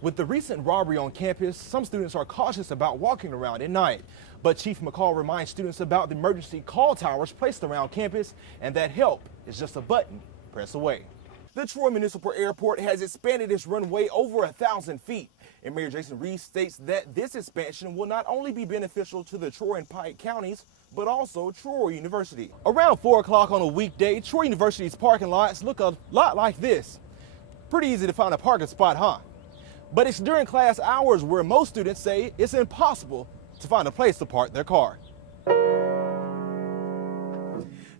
With the recent robbery on campus, some students are cautious about walking around at night. But Chief McCall reminds students about the emergency call towers placed around campus and that help is just a button press away. The Troy Municipal Airport has expanded its runway over 1,000 feet. And Mayor Jason Reed states that this expansion will not only be beneficial to the Troy and Pike counties, but also Troy University. Around 4 o'clock on a weekday, Troy University's parking lots look a lot like this. Pretty easy to find a parking spot, huh? But it's during class hours where most students say it's impossible to find a place to park their car.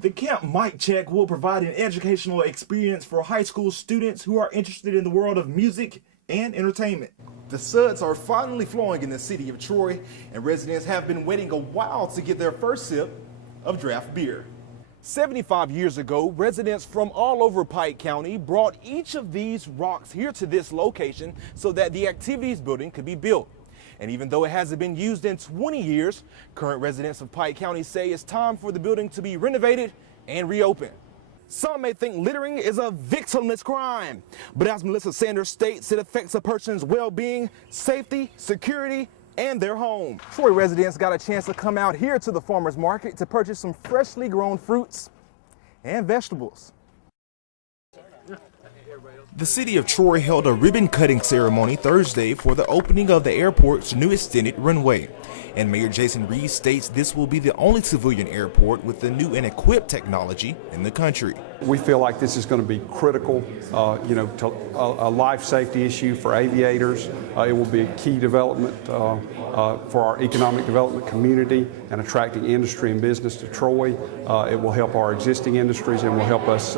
The Camp Mic Check will provide an educational experience for high school students who are interested in the world of music and entertainment. The suds are finally flowing in the city of Troy, and residents have been waiting a while to get their first sip of draft beer. 75 years ago, residents from all over Pike County brought each of these rocks here to this location so that the activities building could be built. And even though it hasn't been used in 20 years, current residents of Pike County say it's time for the building to be renovated and reopened. Some may think littering is a victimless crime, but as Melissa Sanders states, it affects a person's well-being, safety, security, and their home. Troy residents got a chance to come out here to the farmers market to purchase some freshly grown fruits and vegetables. The city of Troy held a ribbon-cutting ceremony Thursday for the opening of the airport's new extended runway. And Mayor Jason Reed states this will be the only civilian airport with the new and equipped technology in the country. We feel like this is going to be critical, to a life safety issue for aviators. It will be a key development for our economic development community and attracting industry and business to Troy. It will help our existing industries and will help us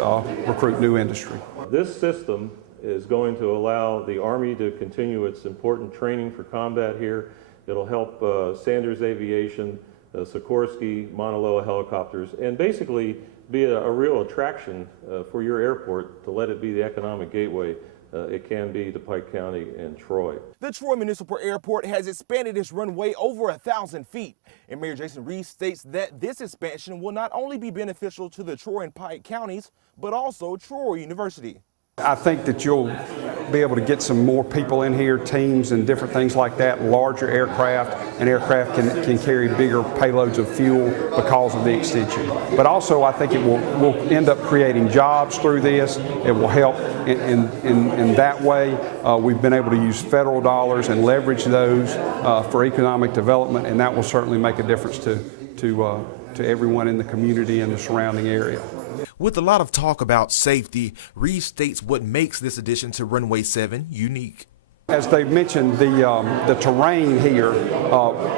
recruit new industry. This system is going to allow the Army to continue its important training for combat here. It'll help Sanders Aviation, Sikorsky, Mauna Loa helicopters, and basically be a real attraction for your airport to let it be the economic gateway it can be to Pike County and Troy. The Troy Municipal Airport has expanded its runway over 1,000 feet. And Mayor Jason Reed states that this expansion will not only be beneficial to the Troy and Pike counties, but also Troy University. I think that you'll be able to get some more people in here, teams and different things like that, larger aircraft, and aircraft can carry bigger payloads of fuel because of the extension. But also I think it will end up creating jobs through this. It will help in that way. We've been able to use federal dollars and leverage those for economic development, and that will certainly make a difference to everyone in the community and the surrounding area. With a lot of talk about safety, Reed states what makes this addition to Runway 7 unique. As they mentioned, the terrain here,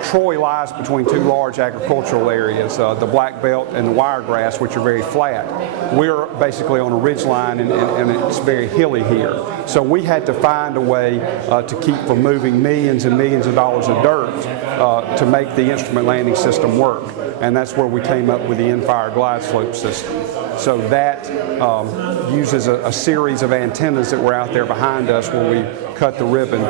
Troy lies between two large agricultural areas, the Black Belt and the Wiregrass, which are very flat. We're basically on a ridge line and it's very hilly here. So we had to find a way to keep from moving millions and millions of dollars of dirt to make the instrument landing system work. And that's where we came up with the Infire glide slope system. So that uses a series of antennas that were out there behind us where we cut the ribbon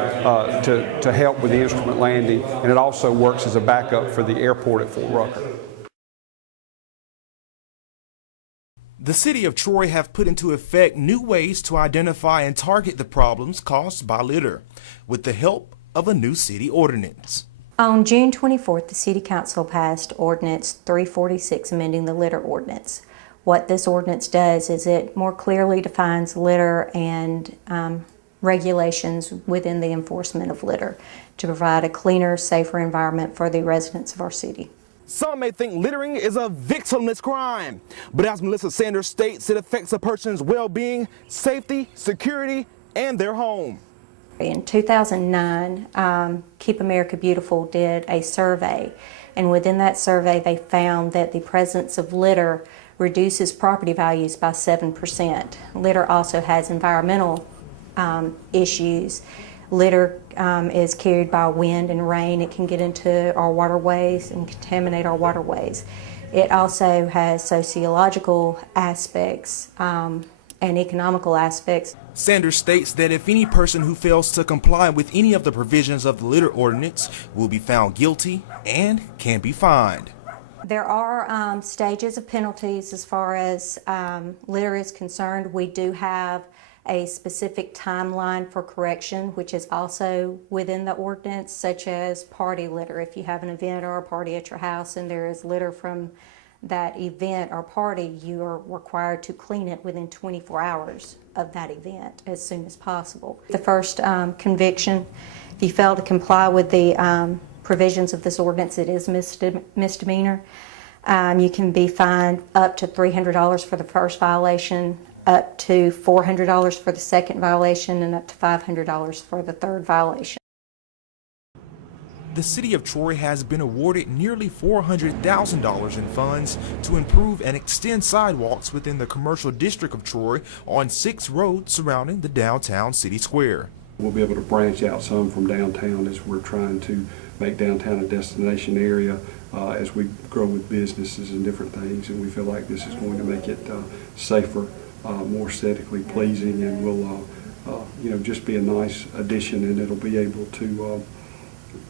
to help with the instrument landing, and it also works as a backup for the airport at Fort Rucker. The city of Troy have put into effect new ways to identify and target the problems caused by litter, with the help of a new city ordinance. On June 24th, the City Council passed Ordinance 346, amending the litter ordinance. What this ordinance does is it more clearly defines litter and regulations within the enforcement of litter to provide a cleaner, safer environment for the residents of our city. Some may think littering is a victimless crime, but as Melissa Sanders states, it affects a person's well-being, safety, security, and their home. In 2009, Keep America Beautiful did a survey, and within that survey they found that the presence of litter reduces property values by 7%. Litter also has environmental issues. Litter is carried by wind and rain. It can get into our waterways and contaminate our waterways. It also has sociological aspects and economical aspects. Sanders states that if any person who fails to comply with any of the provisions of the litter ordinance will be found guilty and can be fined. There are stages of penalties as far as litter is concerned. We do have a specific timeline for correction, which is also within the ordinance, such as party litter. If you have an event or a party at your house and there is litter from that event or party, you are required to clean it within 24 hours of that event as soon as possible. The first conviction, if you fail to comply with the provisions of this ordinance, it is misdemeanor. You can be fined up to $300 for the first violation, up to $400 for the second violation, and up to $500 for the third violation. The City of Troy has been awarded nearly $400,000 in funds to improve and extend sidewalks within the commercial district of Troy on 6 roads surrounding the downtown city square. We'll be able to branch out some from downtown as we're trying to make downtown a destination area as we grow with businesses and different things, and we feel like this is going to make it safer, more aesthetically pleasing, and will just be a nice addition, and it'll be able to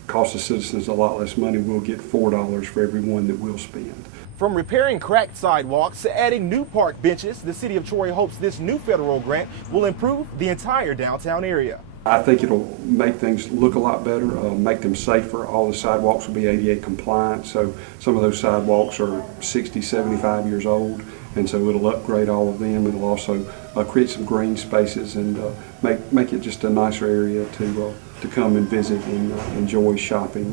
cost the citizens a lot less money. We'll get $4 for every one that we'll spend. From repairing cracked sidewalks to adding new park benches, the City of Troy hopes this new federal grant will improve the entire downtown area. I think it'll make things look a lot better, make them safer. All the sidewalks will be ADA compliant, so some of those sidewalks are 60, 75 years old, and so it'll upgrade all of them. It'll also create some green spaces and make it just a nicer area to come and visit and enjoy shopping,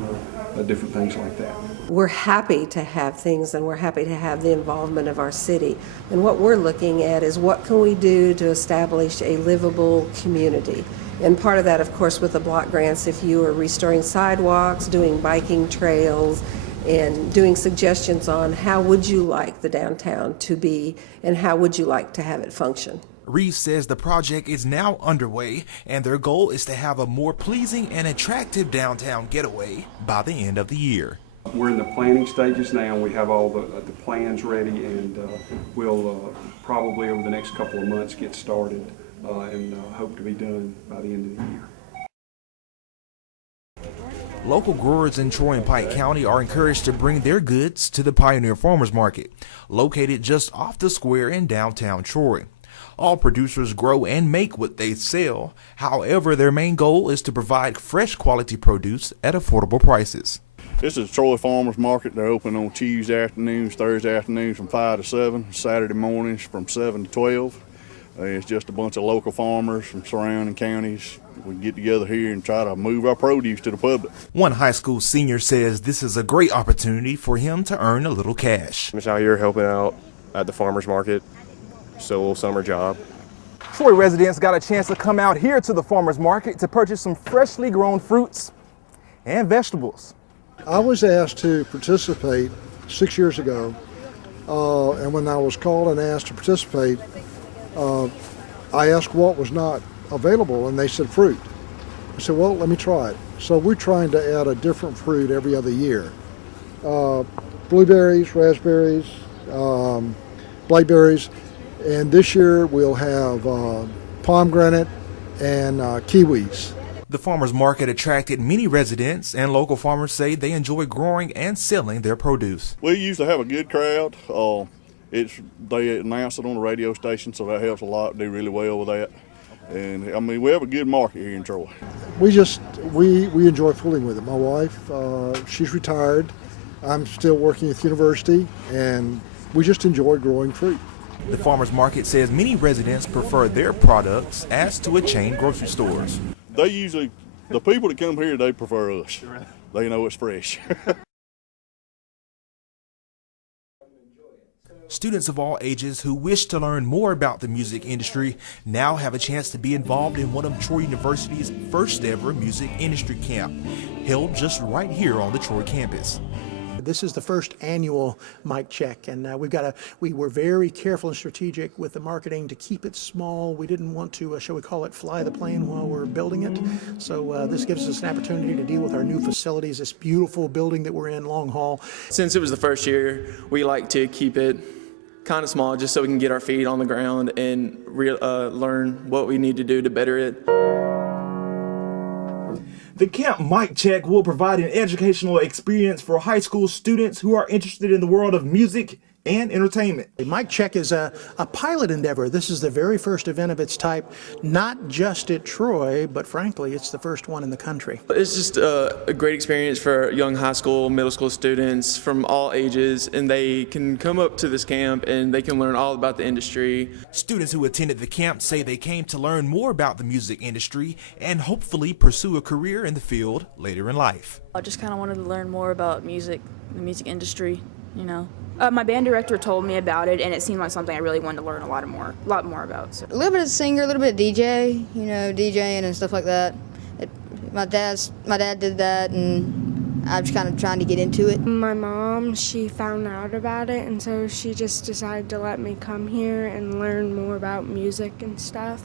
different things like that. We're happy to have things, and we're happy to have the involvement of our city. And what we're looking at is what can we do to establish a livable community. And part of that, of course, with the block grants, if you are restoring sidewalks, doing biking trails, and doing suggestions on how would you like the downtown to be and how would you like to have it function. Reeves says the project is now underway, and their goal is to have a more pleasing and attractive downtown getaway by the end of the year. We're in the planning stages now. We have all the plans ready, and we'll probably over the next couple of months get started and hope to be done by the end of the year. Local growers in Troy and Pike County are encouraged to bring their goods to the Pioneer Farmers Market, located just off the square in downtown Troy. All producers grow and make what they sell. However, their main goal is to provide fresh quality produce at affordable prices. This is Troy Farmers Market. They're open on Tuesday afternoons, Thursday afternoons from 5 to 7, Saturday mornings from 7 to 12. It's just a bunch of local farmers from surrounding counties. We get together here and try to move our produce to the public. One high school senior says this is a great opportunity for him to earn a little cash. I'm out here helping out at the farmers market, so a little summer job. Troy residents got a chance to come out here to the farmers market to purchase some freshly grown fruits and vegetables. I was asked to participate 6 years ago, and when I was called and asked to participate, I asked what was not available, and they said fruit. I said, well, let me try it. So we're trying to add a different fruit every other year. Blueberries, raspberries, blackberries, and this year we'll have pomegranate and kiwis. The farmers market attracted many residents, and local farmers say they enjoy growing and selling their produce. We used to have a good crowd. They announce it on the radio station, so that helps a lot. Do really well with that. And I mean, we have a good market here in Troy. We enjoy fooling with it. My wife, she's retired. I'm still working at the university, and we just enjoy growing fruit. The farmers market says many residents prefer their products as to a chain grocery stores. The people that come here, they prefer us. They know it's fresh. Students of all ages who wish to learn more about the music industry now have a chance to be involved in one of Troy University's first ever music industry camp, held just right here on the Troy campus. This is the first annual mic check, and we were very careful and strategic with the marketing to keep it small. We didn't want to, shall we call it, fly the plane while we're building it. So this gives us an opportunity to deal with our new facilities, this beautiful building that we're in, Long Hall. Since it was the first year, we like to keep it kind of small just so we can get our feet on the ground and learn what we need to do to better it. The Camp Mic Check will provide an educational experience for high school students who are interested in the world of music and entertainment. Mic Check is a pilot endeavor. This is the very first event of its type, not just at Troy, but frankly, it's the first one in the country. It's just a great experience for young high school, middle school students from all ages, and they can come up to this camp and they can learn all about the industry. Students who attended the camp say they came to learn more about the music industry and hopefully pursue a career in the field later in life. I just kind of wanted to learn more about music, the music industry, you know. My band director told me about it, and it seemed like something I really wanted to learn a lot more about. So. A little bit of singer, a little bit of DJ, you know, DJing and stuff like that. My dad did that, and I was kind of trying to get into it. My mom, she found out about it, and so she just decided to let me come here and learn more about music and stuff.